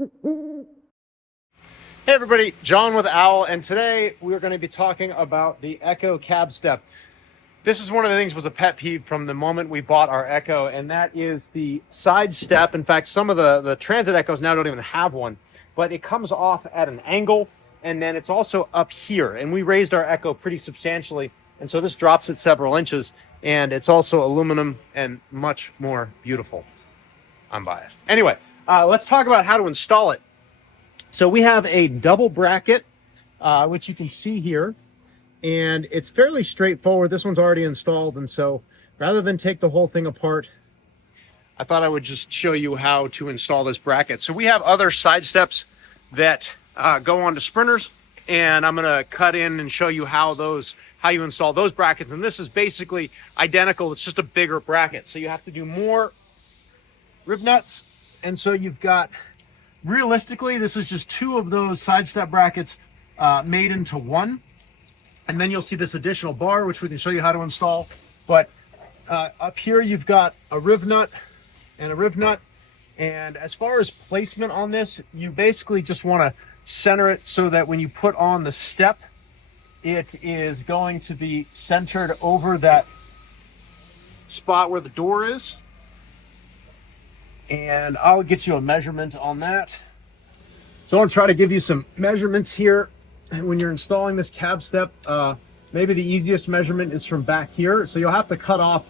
Hey everybody, John with Owl, and today we're going to be talking about the Ekko cab step. This is one of the things that was a pet peeve from the moment we bought our Ekko, and that is the side step. In fact, some of the Transit Ekkos now don't even have one, but it comes off at an angle, and then it's also up here. And we raised our Ekko pretty substantially, and so this drops it several inches, and it's also aluminum and much more beautiful. I'm biased. Anyway, let's talk about how to install it. So we have a double bracket, which you can see here, and it's fairly straightforward. This one's already installed, and so rather than take the whole thing apart, I thought I would just show you how to install this bracket. So we have other side steps that go onto sprinters, and I'm gonna cut in and show you how you install those brackets. And this is basically identical, it's just a bigger bracket. So you have to do more rib nuts, and so you've got, realistically, this is just two of those side step brackets made into one. And then you'll see this additional bar, which we can show you how to install. But up here, you've got a riv nut and a riv nut. And as far as placement on this, you basically just want to center it so that when you put on the step, it is going to be centered over that spot where the door is. And I'll get you a measurement on that. So I want to try to give you some measurements here when you're installing this cab step. Maybe the easiest measurement is from back here. So you'll have to cut off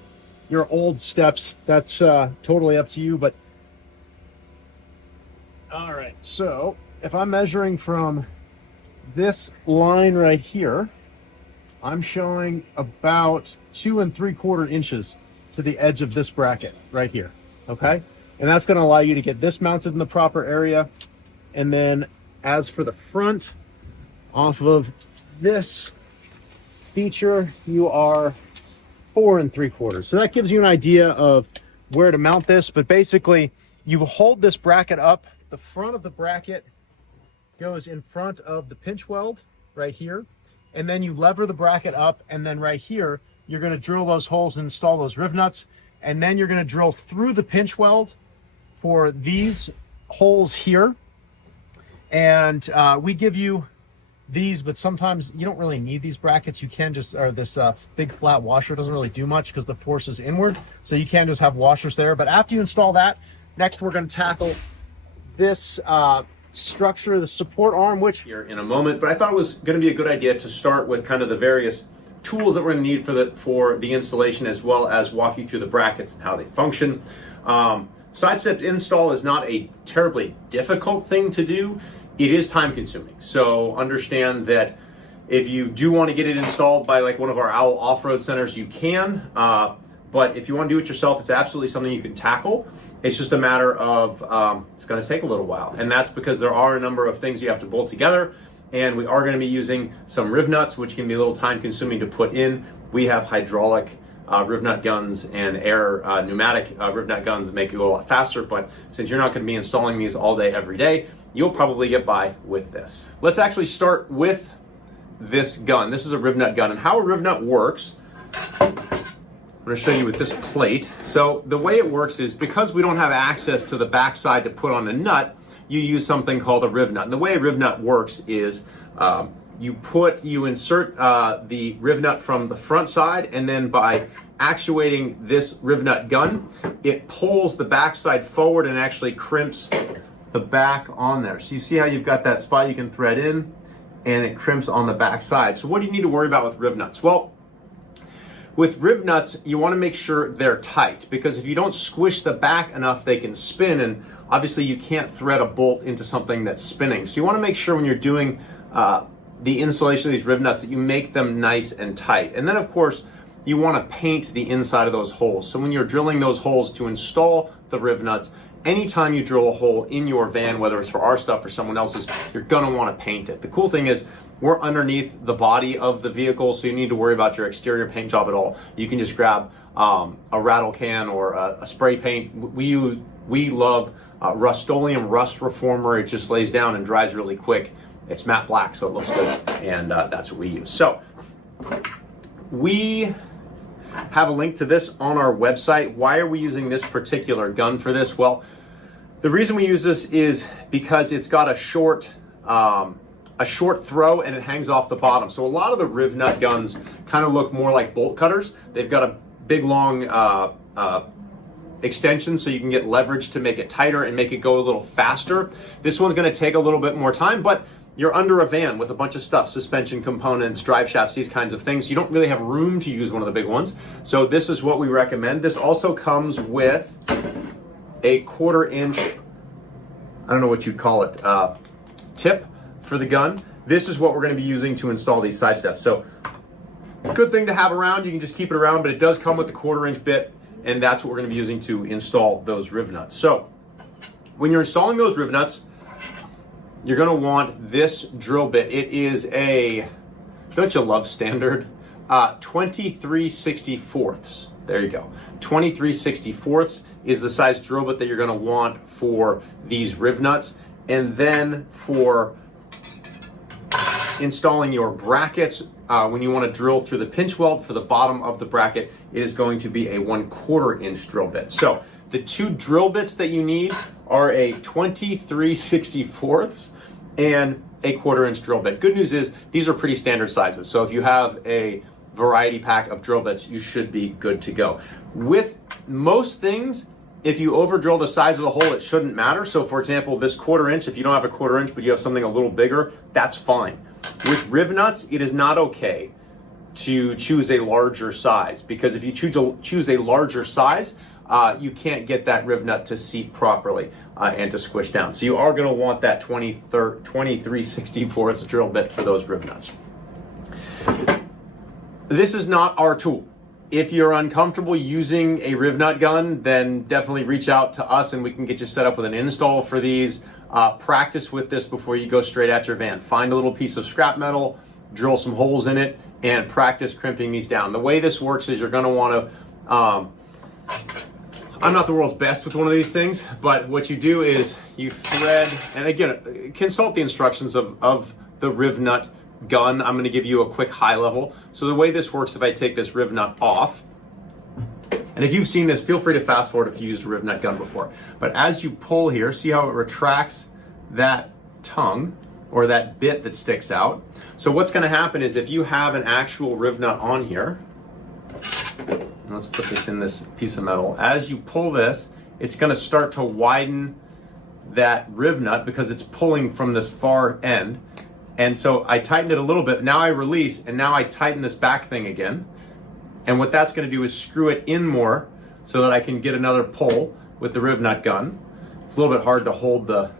your old steps. That's totally up to you. But all right, so if I'm measuring from this line right here, I'm showing about 2 3/4 inches to the edge of this bracket right here. Okay. And that's going to allow you to get this mounted in the proper area. And then as for the front, off of this feature, you are 4 3/4. So that gives you an idea of where to mount this. But basically, you hold this bracket up. The front of the bracket goes in front of the pinch weld right here. And then you lever the bracket up. And then right here, you're going to drill those holes and install those riv nuts. And then you're going to drill through the pinch weld for these holes here. And we give you these, but sometimes you don't really need these brackets. You can just, or this big flat washer doesn't really do much because the force is inward. So you can just have washers there. But after you install that, next we're going to tackle this structure, the support arm, which here in a moment. But I thought it was going to be a good idea to start with kind of the various tools that we're going to need for the installation, as well as walk you through the brackets and how they function. Side step install is not a terribly difficult thing to do. It is time consuming. So understand that if you do want to get it installed by like one of our Owl off-road centers, you can. But if you want to do it yourself, it's absolutely something you can tackle. It's just a matter of, it's going to take a little while. And that's because there are a number of things you have to bolt together. And we are going to be using some riv nuts, which can be a little time consuming to put in. We have hydraulic riv nut guns and air pneumatic riv nut guns make it go a lot faster. But since you're not going to be installing these all day, every day, you'll probably get by with this. Let's actually start with this gun. This is a riv nut gun, and how a riv nut works, I'm going to show you with this plate. So the way it works is, because we don't have access to the backside to put on a nut, you use something called a riv nut. And the way a riv nut works is you insert the riv nut from the front side, and then by actuating this riv nut gun, it pulls the backside forward and actually crimps the back on there. So you see how you've got that spot you can thread in, and it crimps on the back side. So what do you need to worry about with riv nuts? Well, with riv nuts, you want to make sure they're tight, because if you don't squish the back enough, they can spin, and obviously you can't thread a bolt into something that's spinning. So you want to make sure when you're doing the installation of these riv nuts that you make them nice and tight. And then of course, you want to paint the inside of those holes. So when you're drilling those holes to install the riv nuts, anytime you drill a hole in your van, whether it's for our stuff or someone else's, you're gonna want to paint it. The cool thing is, we're underneath the body of the vehicle, so you need to worry about your exterior paint job at all. You can just grab a rattle can or a spray paint. We love Rust-Oleum Rust Reformer. It just lays down and dries really quick. It's matte black, so it looks good, and that's what we use. So we have a link to this on our website. Why are we using this particular gun for this? Well, The reason we use this is because it's got a short throw and it hangs off the bottom. So a lot of the riv nut guns kind of look more like bolt cutters. They've got a big long extension so you can get leverage to make it tighter and make it go a little faster. This one's going to take a little bit more time, but you're under a van with a bunch of stuff, suspension components, drive shafts, these kinds of things. You don't really have room to use one of the big ones. So this is what we recommend. This also comes with a 1/4 inch, I don't know what you'd call it, tip for the gun. This is what we're going to be using to install these side steps. So good thing to have around. You can just keep it around, but it does come with a 1/4 inch bit, and that's what we're going to be using to install those riv nuts. So when you're installing those riv nuts, you're going to want this drill bit. It is a, don't you love standard? 23/64. There you go. 23/64 is the size drill bit that you're going to want for these riv nuts. And then for installing your brackets, when you want to drill through the pinch weld for the bottom of the bracket, it is going to be a 1/4 inch drill bit. So the two drill bits that you need are a 23/64 and a 1/4 inch drill bit. Good news is these are pretty standard sizes. So if you have a variety pack of drill bits, you should be good to go. With most things, if you over drill the size of the hole, it shouldn't matter. So for example, this 1/4 inch, if you don't have a 1/4 inch, but you have something a little bigger, that's fine. With riv nuts, it is not okay to choose a larger size, because if you choose a larger size, you can't get that riv nut to seat properly and to squish down. So you are going to want that 23/64 drill bit for those riv nuts. This is not our tool. If you're uncomfortable using a riv nut gun, then definitely reach out to us and we can get you set up with an install for these. Practice with this before you go straight at your van. Find a little piece of scrap metal, drill some holes in it, and practice crimping these down. The way this works is you're going to want to, I'm not the world's best with one of these things, but what you do is you thread, and again, consult the instructions of the riv nut gun. I'm going to give you a quick high level. So the way this works, if I take this riv nut off, and if you've seen this, feel free to fast forward if you used a riv nut gun before. But as you pull here, see how it retracts that tongue or that bit that sticks out. So what's going to happen is if you have an actual riv nut on here, let's put this in this piece of metal. As you pull this, it's going to start to widen that riv nut because it's pulling from this far end. And so I tightened it a little bit. Now I release, and now I tighten this back thing again. And what that's going to do is screw it in more so that I can get another pull with the riv nut gun. It's a little bit hard to hold the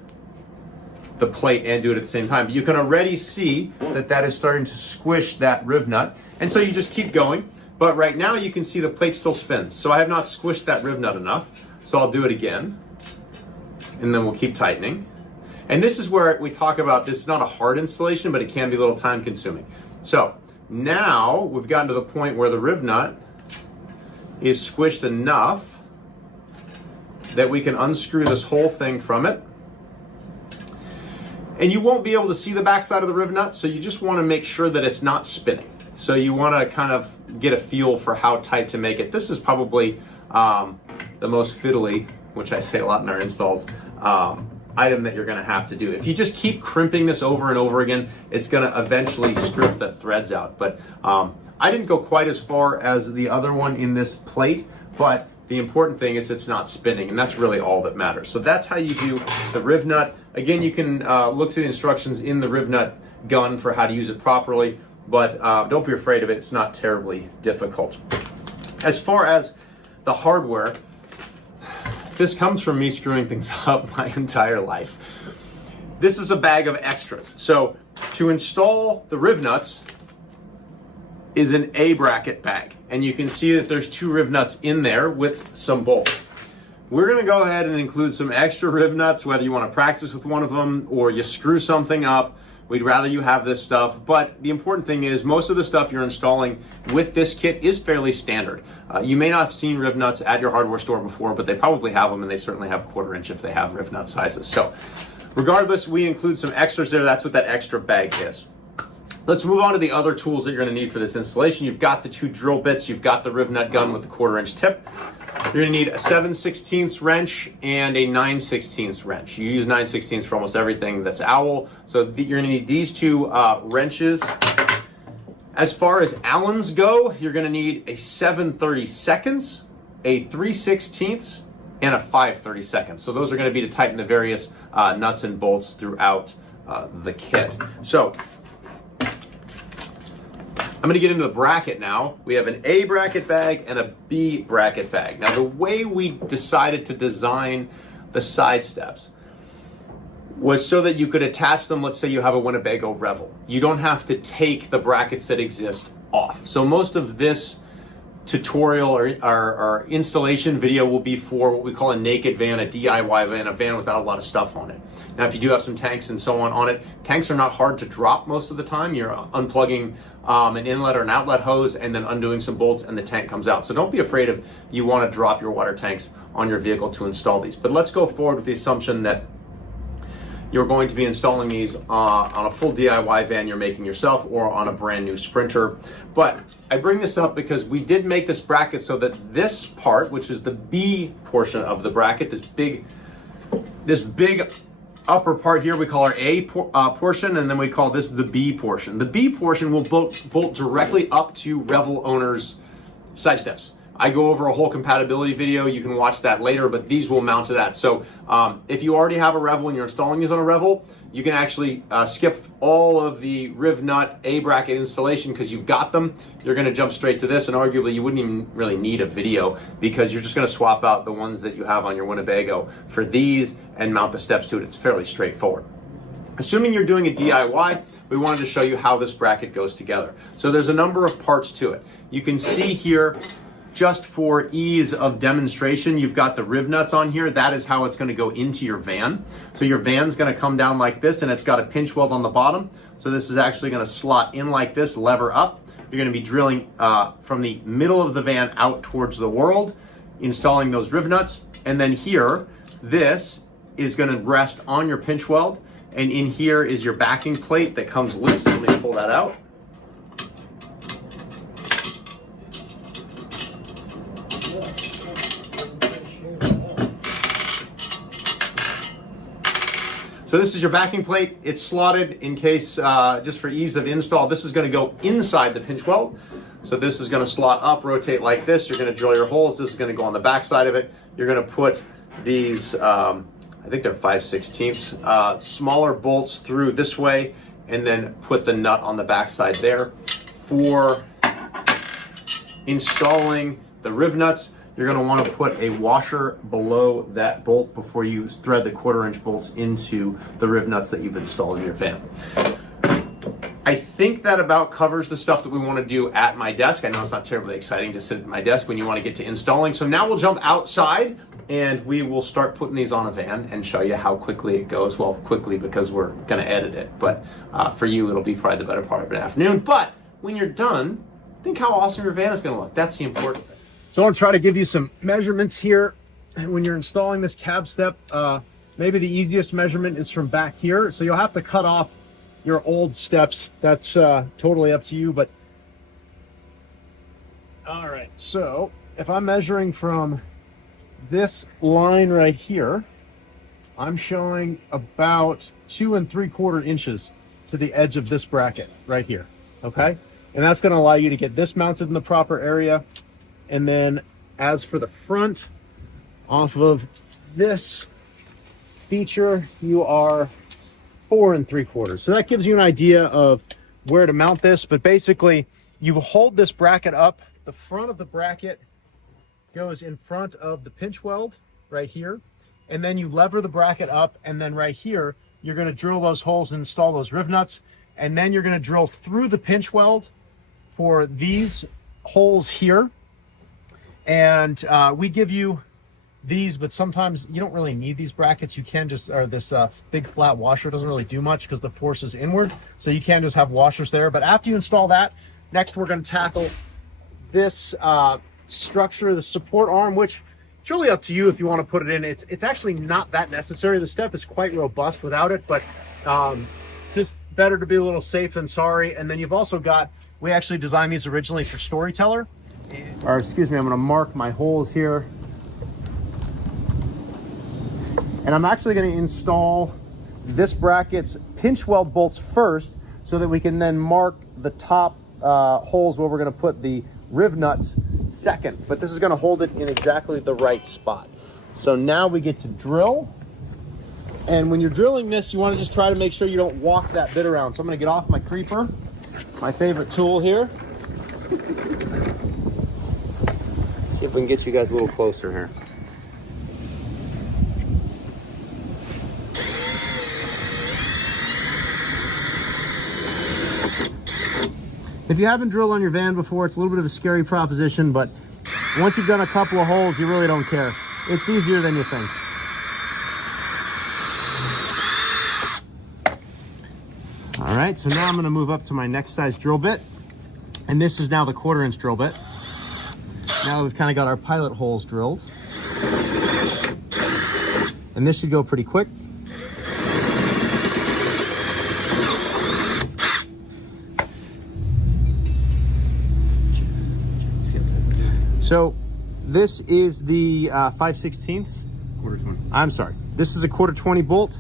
plate and do it at the same time. But you can already see that that is starting to squish that riv nut. And so you just keep going. But right now you can see the plate still spins. So I have not squished that riv nut enough. So I'll do it again. And then we'll keep tightening. And this is where we talk about, this is not a hard installation, but it can be a little time consuming. So now we've gotten to the point where the riv nut is squished enough that we can unscrew this whole thing from it. And you won't be able to see the backside of the riv nut, so you just want to make sure that it's not spinning. So you want to kind of get a feel for how tight to make it. This is probably the most fiddly, which I say a lot in our installs, item that you're going to have to do. If you just keep crimping this over and over again, it's going to eventually strip the threads out. But I didn't go quite as far as the other one in this plate, but the important thing is it's not spinning, and that's really all that matters. So that's how you do the riv nut. Again, you can look to the instructions in the riv nut gun for how to use it properly, but don't be afraid of it. It's not terribly difficult. As far as the hardware, this comes from me screwing things up my entire life. This is a bag of extras. So to install the riv nuts is an A bracket bag. And you can see that there's 2 riv nuts in there with some bolts. We're gonna go ahead and include some extra riv nuts, whether you wanna practice with one of them or you screw something up. We'd rather you have this stuff, but the important thing is most of the stuff you're installing with this kit is fairly standard. You may not have seen riv nuts at your hardware store before, but they probably have them, and they certainly have 1/4 inch if they have riv nut sizes. So regardless, we include some extras there. That's what that extra bag is. Let's move on to the other tools that you're gonna need for this installation. You've got the 2 drill bits, you've got the riv nut gun with the 1/4 inch tip. You're gonna need a 7/16 wrench and a 9/16 wrench. You use 9/16 for almost everything that's Owl. So you're gonna need these two wrenches. As far as Allens go, you're gonna need a 7/32, a 3/16, and a 5/32. So those are gonna be to tighten the various nuts and bolts throughout the kit. So I'm going to get into the bracket now. We have an A bracket bag and a B bracket bag. Now, the way we decided to design the side steps was so that you could attach them. Let's say you have a Winnebago Revel. You don't have to take the brackets that exist off. So most of this tutorial or installation video will be for what we call a naked van, a DIY van, a van without a lot of stuff on it. Now, if you do have some tanks and so on it, tanks are not hard to drop most of the time. You're unplugging an inlet or an outlet hose and then undoing some bolts and the tank comes out. So don't be afraid if you want to drop your water tanks on your vehicle to install these. But let's go forward with the assumption that you're going to be installing these on a full DIY van you're making yourself or on a brand new Sprinter. But I bring this up because we did make this bracket so that this part, which is the B portion of the bracket, this big upper part here, we call our A portion, and then we call this the B portion. The B portion will bolt directly up to Revel owners' side steps. I go over a whole compatibility video. You can watch that later, but these will mount to that. So if you already have a Revel and you're installing these on a Revel, you can actually skip all of the riv nut A bracket installation because you've got them. You're going to jump straight to this, and arguably you wouldn't even really need a video because you're just going to swap out the ones that you have on your Winnebago for these and mount the steps to it. It's fairly straightforward. Assuming you're doing a DIY, we wanted to show you how this bracket goes together. So there's a number of parts to it. You can see here, just for ease of demonstration, you've got the riv nuts on here. That is how it's going to go into your van. So your van's going to come down like this, and it's got a pinch weld on the bottom. So this is actually going to slot in like this, lever up. You're going to be drilling from the middle of the van out towards the world, installing those riv nuts. And then here, this is going to rest on your pinch weld. And in here is your backing plate that comes loose. Let me pull that out. So this is your backing plate. It's slotted in case, just for ease of install, this is going to go inside the pinch weld. So this is going to slot up, rotate like this. You're going to drill your holes. This is going to go on the back side of it. You're going to put these, I think they're 5/16, smaller bolts through this way, and then put the nut on the back side there. For installing the riv nuts, you're going to want to put a washer below that bolt before you thread the 1/4-inch bolts into the riv nuts that you've installed in your van. I think that about covers the stuff that we want to do at my desk. I know it's not terribly exciting to sit at my desk when you want to get to installing. So now we'll jump outside and we will start putting these on a van and show you how quickly it goes. Well, quickly because we're going to edit it, but for you, it'll be probably the better part of an afternoon. But when you're done, think how awesome your van is going to look. That's the important thing. So I want to try to give you some measurements here. When you're installing this cab step, maybe the easiest measurement is from back here. So you'll have to cut off your old steps. That's totally up to you. But all right, so if I'm measuring from this line right here, I'm showing about 2 3/4 inches to the edge of this bracket right here. Okay, and that's going to allow you to get this mounted in the proper area. And then as for the front, off of this feature, you are 4 3/4. So that gives you an idea of where to mount this. But basically, you hold this bracket up. The front of the bracket goes in front of the pinch weld right here. And then you lever the bracket up. And then right here, you're going to drill those holes and install those riv nuts. And then you're going to drill through the pinch weld for these holes here. And we give you these, but sometimes you don't really need these brackets. You can just, or this big flat washer doesn't really do much because the force is inward. So you can just have washers there. But after you install that, next we're going to tackle this structure, the support arm, which it's really up to you if you want to put it in. It's actually not that necessary. The step is quite robust without it, but just better to be a little safe than sorry. And then you've also got, we actually designed these originally for Storyteller. Or excuse me, I'm going to mark my holes here And I'm actually going to install this bracket's pinch weld bolts first so that we can then mark the top holes where we're going to put the riv nuts second. But this is going to hold it in exactly the right spot. So now we get to drill. And when you're drilling this, you want to just try to make sure you don't walk that bit around. So I'm going to get off my creeper, my favorite tool here. See if we can get you guys a little closer here. If you haven't drilled on your van before, it's a little bit of a scary proposition, but once you've done a couple of holes, you really don't care. It's easier than you think. All right, so now I'm going to move up to my next size drill bit. And this is now the 1/4 inch drill bit. Now we've kind of got our pilot holes drilled. And this should go pretty quick. So this is the 5/16. I'm sorry. This is a 1/4 20 bolt.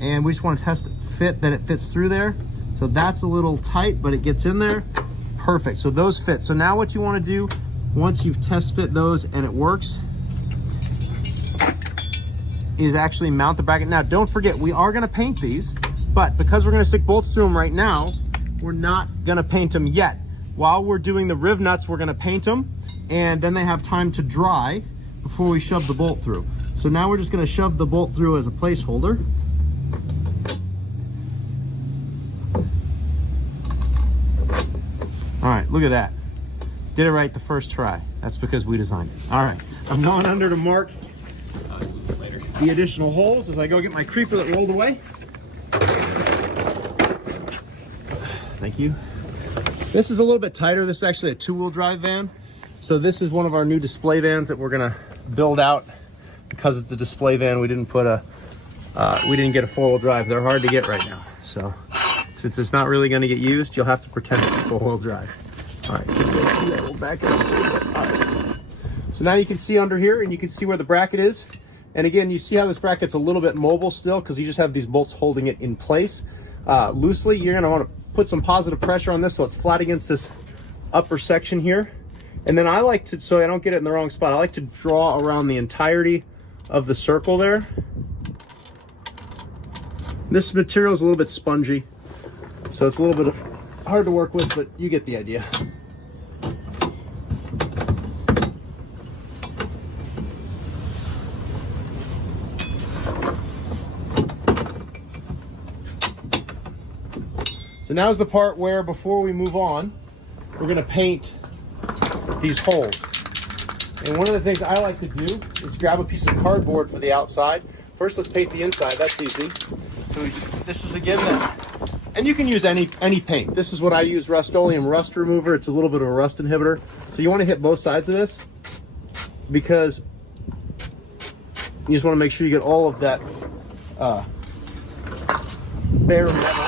And we just want to test that it fits through there. So that's a little tight, but it gets in there. Perfect. So those fit. So now what you want to do, once you've test fit those and it works, is actually mount the bracket. Now don't forget, we are going to paint these, but because we're going to stick bolts through them right now, we're not going to paint them yet. While we're doing the riv nuts, we're going to paint them, and then they have time to dry before we shove the bolt through. So now we're just going to shove the bolt through as a placeholder. All right, look at that. Did it right the first try. That's because we designed it. All right, I'm going under to mark the additional holes as I go get my creeper that rolled away. Thank you. This is a little bit tighter. This is actually a 2-wheel drive van. So this is one of our new display vans that we're gonna build out. Because it's a display van, we didn't get a 4-wheel drive. They're hard to get right now. So since it's not really gonna get used, you'll have to pretend it's 4-wheel drive. All right, can you guys see that? We'll back it up a little bit. All right. So now you can see under here and you can see where the bracket is. And again, you see how this bracket's a little bit mobile still because you just have these bolts holding it in place. Loosely, you're gonna wanna put some positive pressure on this so it's flat against this upper section here. And then I like to, so I don't get it in the wrong spot, I like to draw around the entirety of the circle there. This material is a little bit spongy, so it's a little bit hard to work with, but you get the idea. So now's the part where, before we move on, we're going to paint these holes. And one of the things I like to do is grab a piece of cardboard for the outside. First, let's paint the inside. That's easy. So this is again that, and you can use any paint. This is what I use, Rust-Oleum Rust Remover. It's a little bit of a rust inhibitor. So you want to hit both sides of this because you just want to make sure you get all of that bare metal.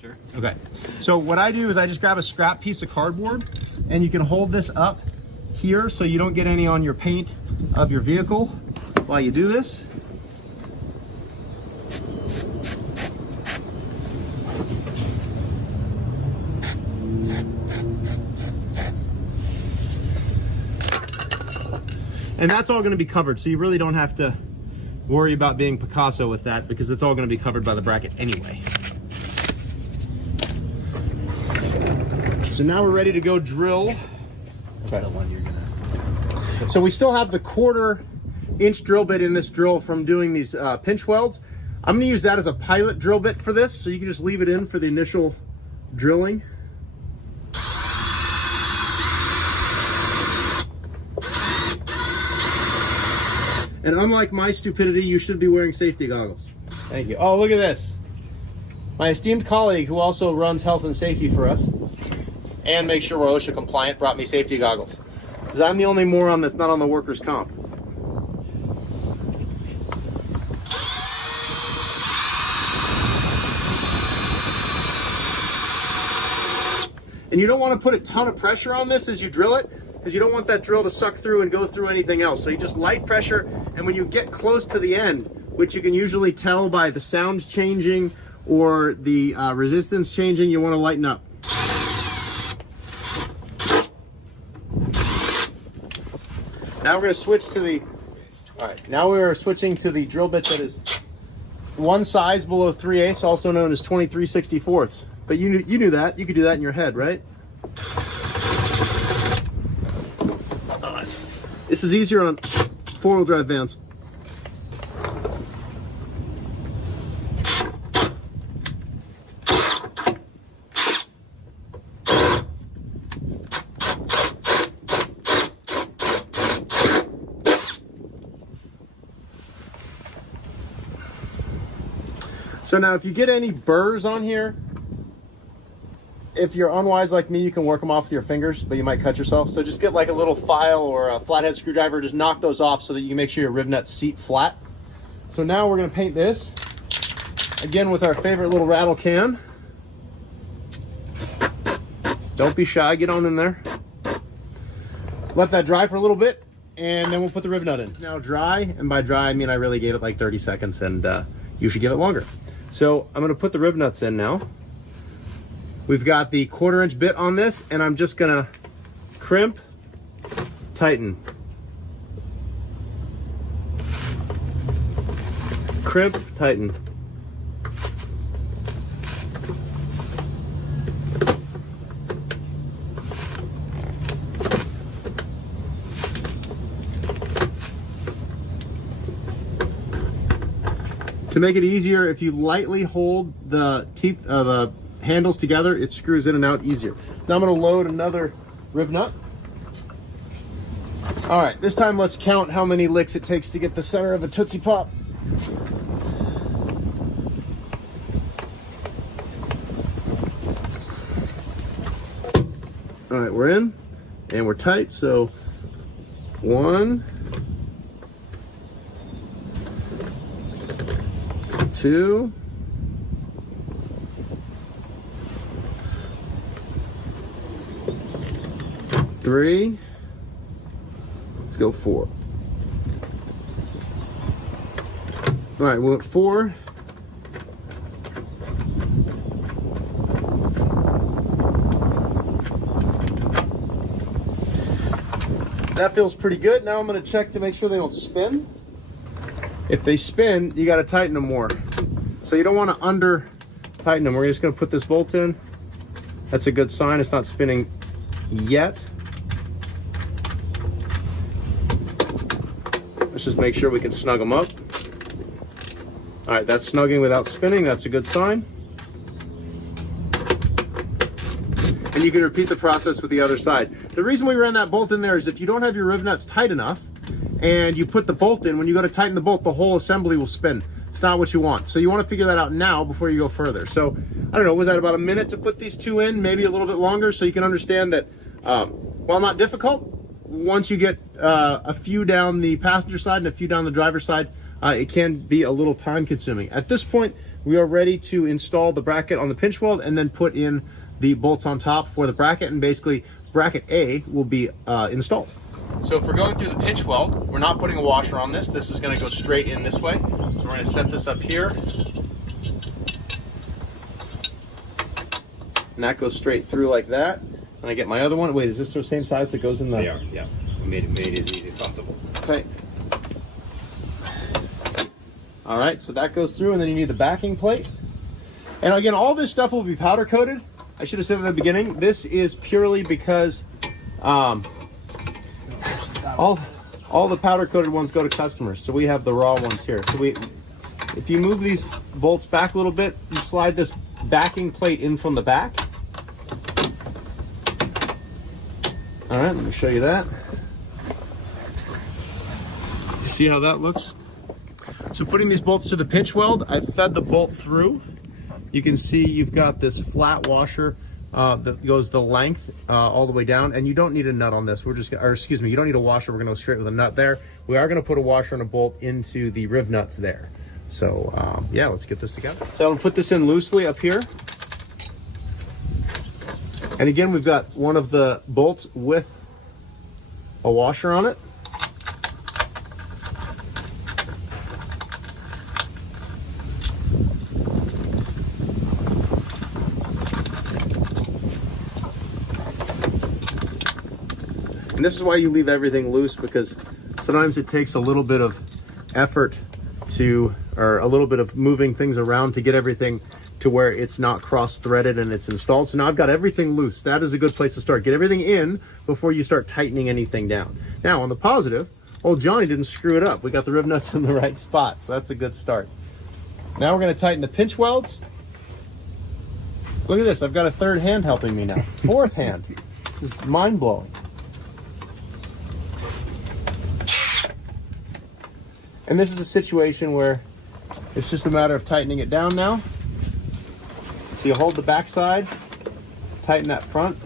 Sure. Okay. So what I do is I just grab a scrap piece of cardboard, and you can hold this up here so you don't get any on your paint of your vehicle while you do this. And that's all going to be covered, so you really don't have to worry about being Picasso with that because it's all going to be covered by the bracket anyway. So now we're ready to go drill. Okay. So we still have the 1/4 inch drill bit in this drill from doing these pinch welds. I'm going to use that as a pilot drill bit for this, so you can just leave it in for the initial drilling. And unlike my stupidity, you should be wearing safety goggles. Thank you. Oh, look at this. My esteemed colleague, who also runs health and safety for us and makes sure we're OSHA compliant, brought me safety goggles. Because I'm the only moron that's not on the workers' comp. And you don't want to put a ton of pressure on this as you drill it, because you don't want that drill to suck through and go through anything else. So you just light pressure, and when you get close to the end, which you can usually tell by the sound changing or the resistance changing, you want to lighten up. Now we're going to switch to the, all right, now we're switching to the drill bit that is one size below 3/8, also known as 23/64. But you knew that. You could do that in your head, right? This is easier on four-wheel drive vans. So now if you get any burrs on here, if you're unwise like me, you can work them off with your fingers, but you might cut yourself. So just get like a little file or a flathead screwdriver, just knock those off so that you can make sure your riv nuts seat flat. So now we're gonna paint this, again with our favorite little rattle can. Don't be shy, get on in there. Let that dry for a little bit, and then we'll put the riv nut in. Now dry, and by dry I mean I really gave it like 30 seconds, and you should give it longer. So I'm gonna put the riv nuts in now. We've got the 1/4 inch bit on this, and I'm just gonna crimp, tighten. Crimp, tighten. To make it easier, if you lightly hold the teeth, the handles together, it screws in and out easier. Now I'm going to load another riv nut. All right, this time let's count how many licks it takes to get the center of a Tootsie Pop. All right, we're in and we're tight. So 1, 2, 3, let's go 4. All right, we're at 4. That feels pretty good. Now I'm going to check to make sure they don't spin. If they spin, you got to tighten them more. So you don't want to under tighten them. We're just going to put this bolt in. That's a good sign. It's not spinning yet. Let's just make sure we can snug them up. All right, that's snugging without spinning. That's a good sign. And you can repeat the process with the other side. The reason we ran that bolt in there is if you don't have your riv nuts tight enough and you put the bolt in, when you go to tighten the bolt, the whole assembly will spin. It's not what you want. So you want to figure that out now before you go further. So I don't know, was that about a minute to put these two in? Maybe a little bit longer, so you can understand that while not difficult, once you get a few down the passenger side and a few down the driver's side, it can be a little time consuming. At this point, we are ready to install the bracket on the pinch weld and then put in the bolts on top for the bracket, and basically bracket A will be installed. So if we're going through the pinch weld, we're not putting a washer on this. This is going to go straight in this way. So we're going to set this up here. And that goes straight through like that. And I get my other one. Wait, is this the same size that goes in the... They are, yeah. Made it as easy as possible. Okay. All right, so that goes through, and then you need the backing plate. And again, all this stuff will be powder coated. I should have said at the beginning, this is purely because all the powder coated ones go to customers. So we have the raw ones here. So if you move these bolts back a little bit, you slide this backing plate in from the back. All right, let me show you that. You see how that looks? So putting these bolts to the pinch weld, I fed the bolt through. You can see you've got this flat washer that goes the length all the way down, and you don't need a nut on this. We're just, or excuse me, you don't need a washer. We're gonna go straight with a nut there. We are gonna put a washer and a bolt into the riv nuts there. So yeah, let's get this together. So I'm gonna put this in loosely up here. And again, we've got one of the bolts with a washer on it. And this is why you leave everything loose, because sometimes it takes a little bit of effort to, or a little bit of moving things around to get everything to where it's not cross-threaded and it's installed. So now I've got everything loose. That is a good place to start. Get everything in before you start tightening anything down. Now on the positive, old Johnny didn't screw it up. We got the rib nuts in the right spot, so that's a good start. Now we're gonna tighten the pinch welds. Look at this, I've got a third hand helping me now. Fourth hand. This is mind-blowing. And this is a situation where it's just a matter of tightening it down now. So you hold the back side, tighten that front.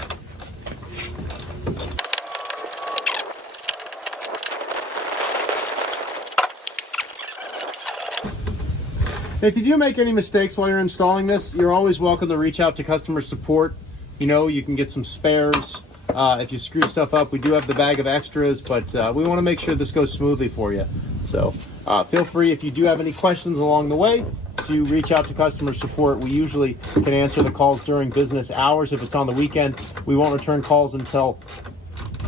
If you do make any mistakes while you're installing this, you're always welcome to reach out to customer support. You know, you can get some spares. If you screw stuff up, we do have the bag of extras, but we want to make sure this goes smoothly for you. So feel free, if you do have any questions along the way, to reach out to customer support. We usually can answer the calls during business hours. If it's on the weekend, we won't return calls until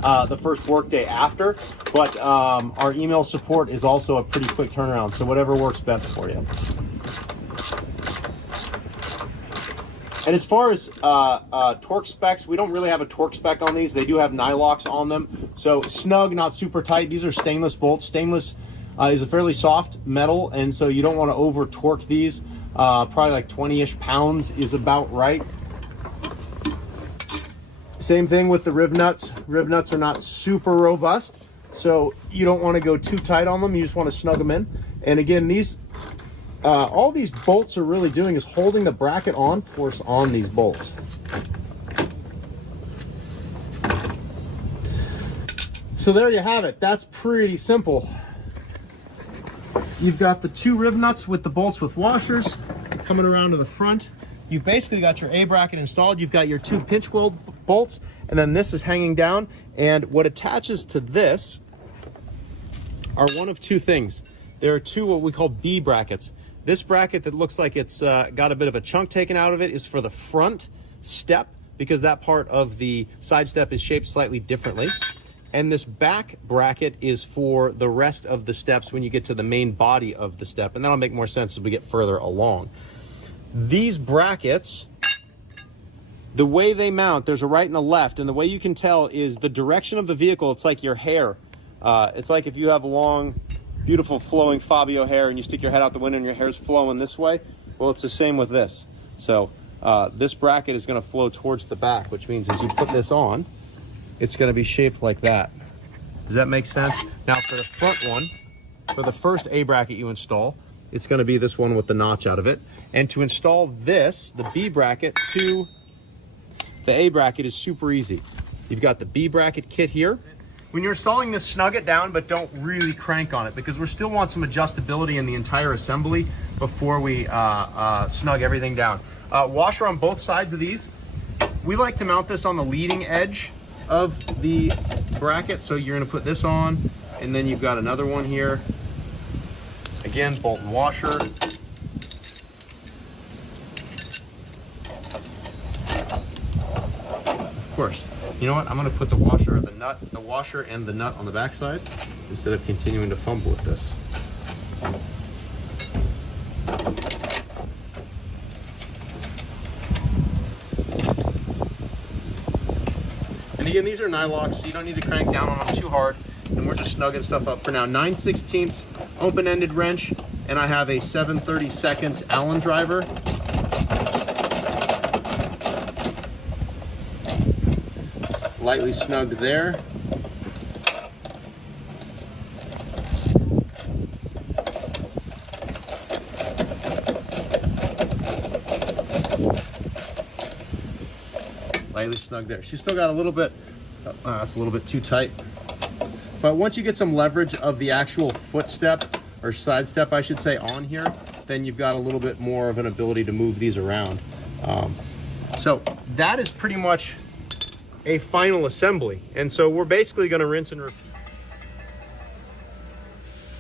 the first workday after, but our email support is also a pretty quick turnaround, so whatever works best for you. And as far as torque specs, we don't really have a torque spec on these. They do have nylocks on them, so snug, not super tight. These are stainless bolts. Stainless is a fairly soft metal, and so you don't want to over torque these. Probably like 20-ish pounds is about right. Same thing with the rib nuts. Rib nuts are not super robust, so you don't want to go too tight on them. You just want to snug them in. And again, these all these bolts are really doing is holding the bracket on force on these bolts. So there you have it. That's pretty simple. You've got the two rib nuts with the bolts with washers coming around to the front. You've basically got your A bracket installed. You've got your two pinch weld bolts, and then this is hanging down. And what attaches to this are one of two things. There are two what we call B brackets. This bracket that looks like it's got a bit of a chunk taken out of it is for the front step, because that part of the side step is shaped slightly differently. And this back bracket is for the rest of the steps when you get to the main body of the step. And that'll make more sense as we get further along. These brackets, the way they mount, there's a right and a left. And the way you can tell is the direction of the vehicle. It's like your hair. It's like if you have long, beautiful flowing Fabio hair and you stick your head out the window and your hair's flowing this way. Well, it's the same with this. So this bracket is going to flow towards the back, which means as you put this on, it's going to be shaped like that. Does that make sense? Now for the front one, for the first A bracket you install, it's going to be this one with the notch out of it. And to install this, the B bracket to the A bracket is super easy. You've got the B bracket kit here. When you're installing this, snug it down, but don't really crank on it, because we still want some adjustability in the entire assembly before we snug everything down. Washer on both sides of these. We like to mount this on the leading edge of the bracket. So you're going to put this on, and then you've got another one here. Again, bolt and washer. Of course. You know what? I'm going to put the washer, the washer and the nut on the back side instead of continuing to fumble with this. And again, these are nylocks, so you don't need to crank down on them too hard. And we're just snugging stuff up for now. 9/16 open-ended wrench, and I have a 7/32 Allen driver. Lightly snugged there. Lightly snug there. She's still got a little bit, that's a little bit too tight. But once you get some leverage of the actual foot step, or side step I should say, on here, then you've got a little bit more of an ability to move these around. So that is pretty much a final assembly. And so we're basically going to rinse and repeat.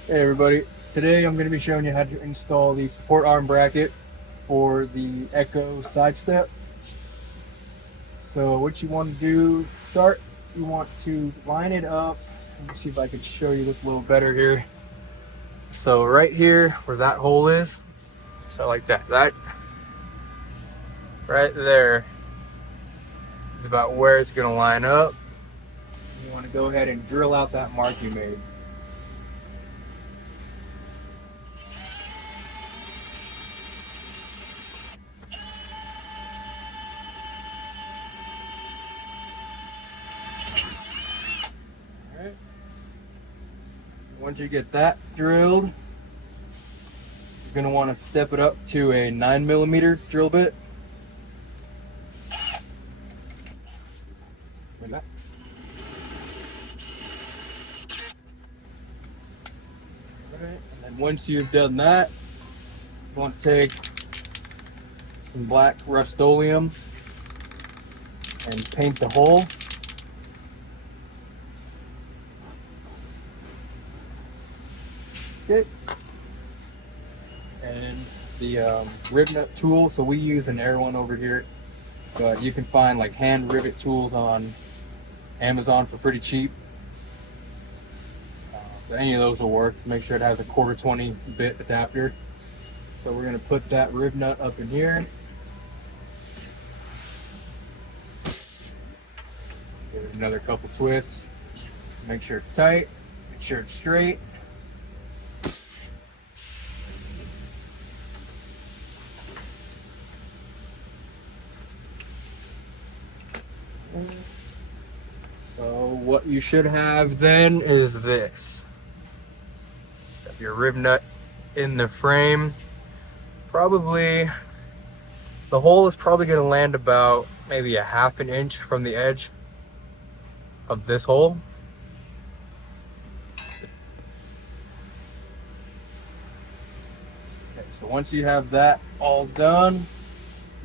Hey everybody, today I'm going to be showing you how to install the support arm bracket for the Ekko side step. So what you want to do, start you want to line it up. Let me see if I can show you this a little better here. So right here where that hole is, so like that right there is about where it's going to line up. You want to go ahead and drill out that mark you made. All right. Once you get that drilled, you're going to want to step it up to a 9mm drill bit. Like that. All right. And then once you've done that, you want to take some black Rust-Oleum and paint the hole. Okay. And the rib nut tool, so we use an air one over here, but you can find like hand rivet tools on Amazon for pretty cheap. So any of those will work. Make sure it has a 1/4 bit adapter. So we're going to put that rib nut up in here. Give it another couple twists. Make sure it's tight. Make sure it's straight. So what you should have then is this. Have your rib nut in the frame. Probably, the hole is probably going to land about maybe a 1/2 inch from the edge of this hole. Okay, so once you have that all done,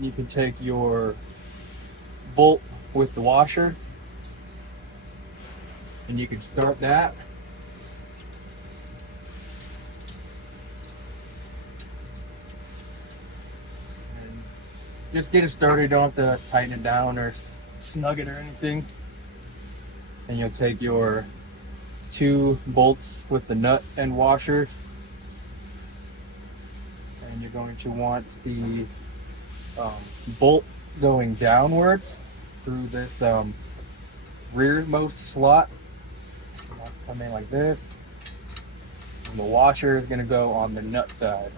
you can take your bolt with the washer and you can start that. And just get it started. You don't have to tighten it down or snug it or anything. And you'll take your 2 bolts with the nut and washer, and you're going to want the bolt going downwards through this rearmost slot. So come in like this, and the washer is going to go on the nut side.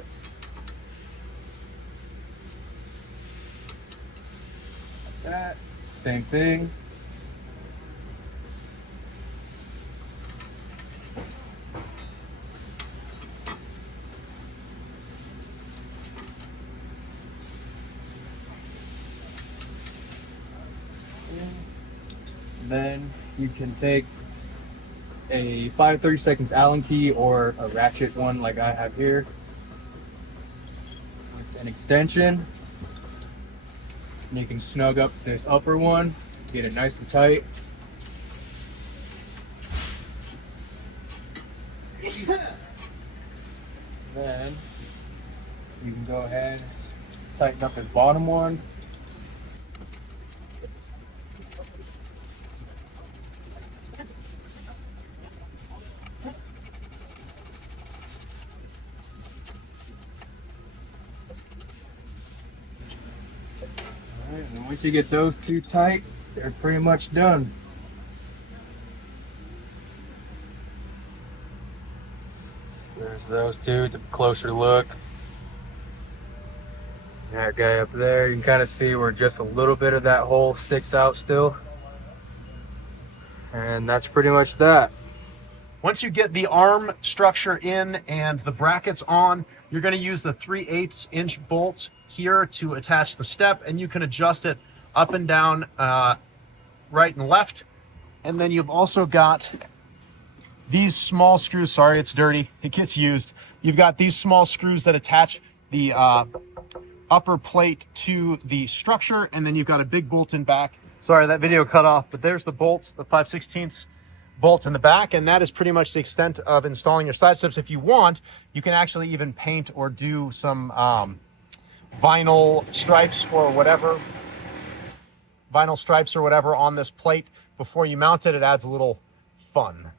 Like that. Same thing. Then you can take a 5/32 Allen key or a ratchet one like I have here with an extension. And you can snug up this upper one, get it nice and tight. Then you can go ahead, tighten up this bottom one. And once you get those 2 tight, they're pretty much done. There's those 2, it's a closer look. That guy up there, you can kind of see where just a little bit of that hole sticks out still. And that's pretty much that. Once you get the arm structure in and the brackets on, you're going to use the 3/8 inch bolts here to attach the step, and you can adjust it up and down, right and left. And then you've also got these small screws. Sorry, it's dirty. It gets used. You've got these small screws that attach the upper plate to the structure, and then you've got a big bolt in back. Sorry, that video cut off, but there's the bolt, the 5/16 bolt in the back, and that is pretty much the extent of installing your side steps. If you want, you can actually even paint or do some vinyl stripes or whatever. vinyl stripes or whatever on this plate before you mount it. It adds a little fun.